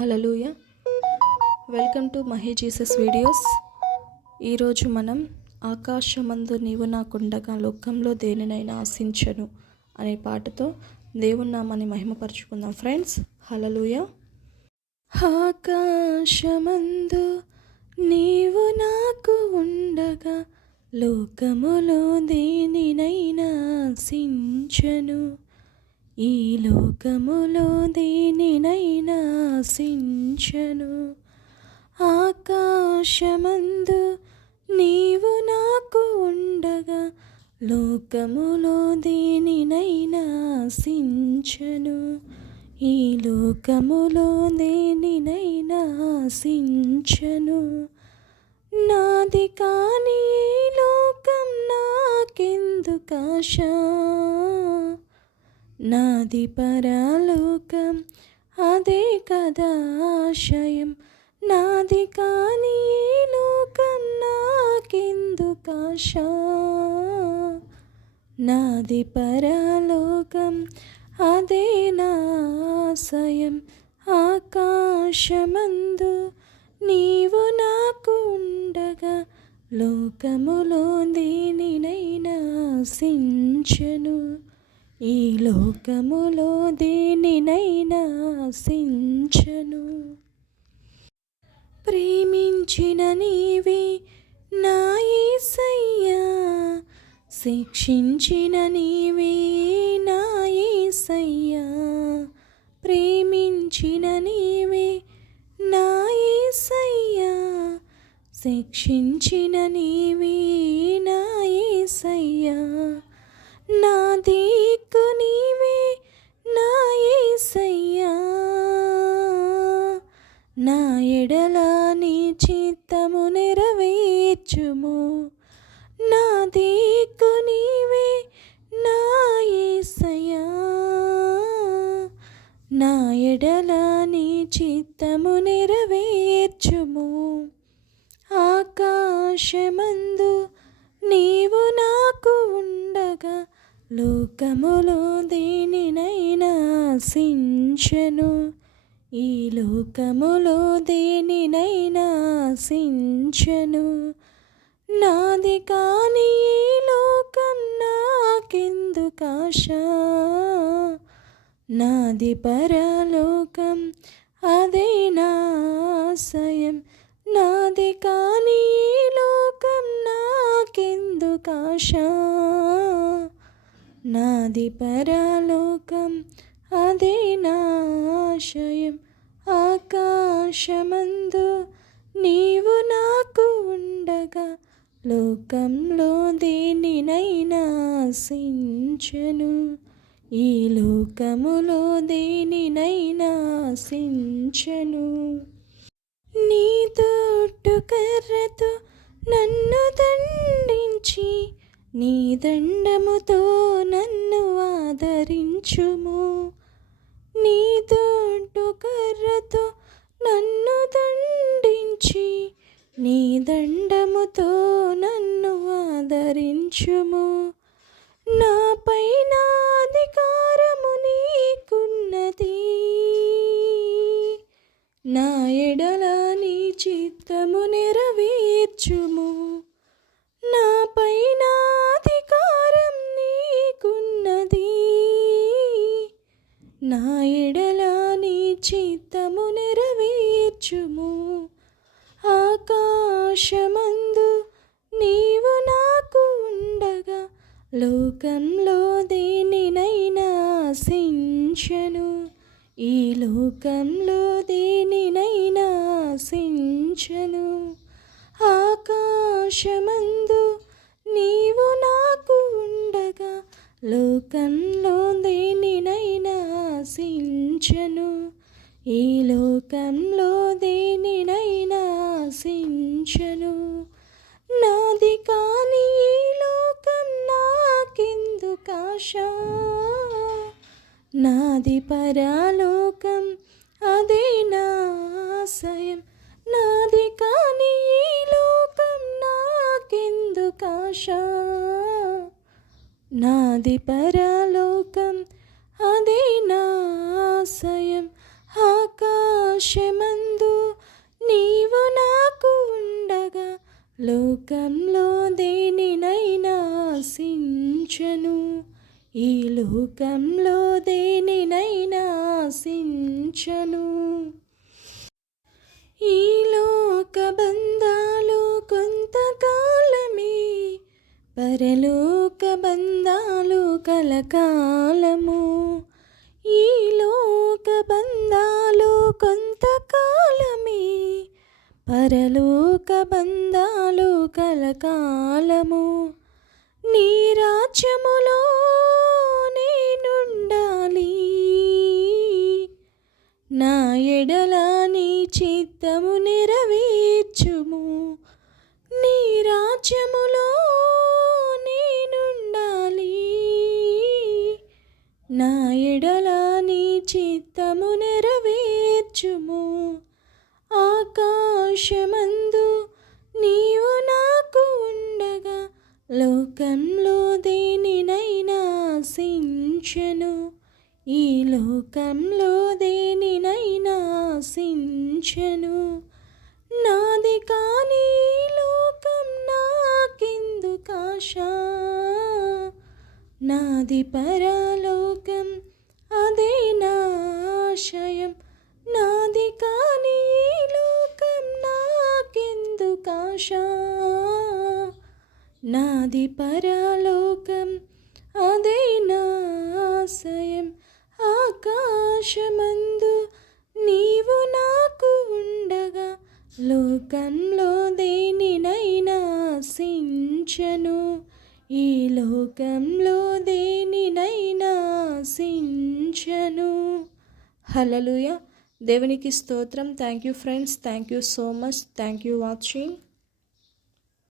Hallelujah welcome to Mahe Jesus videos. ఈరోజు మనం ఆకాశమందు నీవు నాకుండగా లోకంలో దేనినైనా ఆశించను అనే పాటతో దేవుని నామాన్ని మహిమపరుచుకుందాం ఫ్రెండ్స్. హలలుయ ఆకాశమందు నీవు నాకు ఉండగా లోకములో దేనినైనా ఆశించను. ఈ లోకములో దేనినైనా ఆశించను ఆకాశమందు నీవు నాకు ఉండగా లోకములో దేనినైనా ఆశించను ఈ లోకములో దేనినైనా ఆశించను నాది కాని లోకం నాకెందుకాశా నాది పరలోకం అదే కదా ఆశయం. నాది కానీ లోకం నాకెందుకాశా నాది పరలోకం అదే నాశయం ఆకాశమందు నీవు నాకు ఉండగా లోకములో దీనినైనా సించను ఈ లోకములో దేనినైనా ఆశించను. ప్రేమించిన నీవే నా ఏసయ్యా. శిక్షించిన నీవే నా ఏసయ్యా. ప్రేమించిన నీవే నా ఏసయ్యా. శిక్షించిన నీవే నా ఏసయ్యా. నా దిక్కు నీవే నా ఏసయ్యా. నా ఎడల నీ చిత్తము నెరవేర్చుము. నా దిక్కు నీవే నా ఏసయ్యా. నా ఎడల నీ చిత్తము నెరవేర్చుము. ఆకాశమందు నీవు నాకు ఉండగా లోకములో దేనినైనా సించను ఈ లోకములో దేనినైనా సించను నాది కాని ఈ లోకం నాకెందుకాశ నాది పరలోకం అదే నాశయం నాది కాని ఈ లోకం నాకెందుకాశా నాది పరలోకం అదే నాశయం ఆకాశమందు నీవు నాకు ఉండగా లోకంలో దేనినైనా ఆశించను. ఈ లోకములో దేనినైనా ఆశించను. నీ తోటు కర్రతో నన్ను దండ నీ దండముతో నన్ను ఆదరించుము. నీ దొడ్డు కర్రతో నన్ను దండించి నీ దండముతో నన్ను ఆదరించుము. నాపైన అధికారము నీకున్నది. నా ఎడల నీ చిత్తము నెరవేర్చుము. నాపైన నా ఎడల నీ చిత్తము నెరవేర్చుము. ఆకాశమందు నీవు నాకు ఉండగా లోకంలో దేనినైనా ఆశించను. ఈ లోకంలో దేనినైనా ఆశించను. ఆకాశమందు నీవు నాకు ఉండగా లోకంలో దేని ఆశించను ఈ లోకంలో దేనినైనా ఆశించను. నాది కాని ఈ లోకం నాకెందుకాశా నాది పరాలోకం అదే నాశయం నాది కాని ఈ లోకం నాకెందుకాశా నాది పరా లోకంలో దేనినైనా ఆశించను. ఈ లోకంలో దేనినైనా ఆశించను. ఈ లోక బంధాలు కొంతకాలమే పరలోక బంధాలు కలకాలము. ఈ లోక బంధాలు కొంతకాలమే పరలోక బంధాలు కలకాలము. నీ రాజ్యములో నేనుండాలి నా ఎడల నీ చిత్తము నెరవేర్చుము. నీ రాజ్యములో నేనుండాలి నా ఎడల నీ చిత్తము నెరవేర్చు ఆకాశమందు నీవు నాకు ఉండగా లోకంలో దేనినైనా ఆశించను. ఈ లోకంలో దేనినైనా ఆశించను. నాది కానీ లోకం లోకం నాకెందుకాశా నాది పరలోకం నాది పరలోకం అదే నాశయం. ఆకాశమందు నీవు నాకు ఉండగా లోకంలో దేనినైనా సించను ఈ లోకంలో దేనినైనా సించను హలలుయ దేవునికి స్తోత్రం. Thank you friends thank you so much thank you watching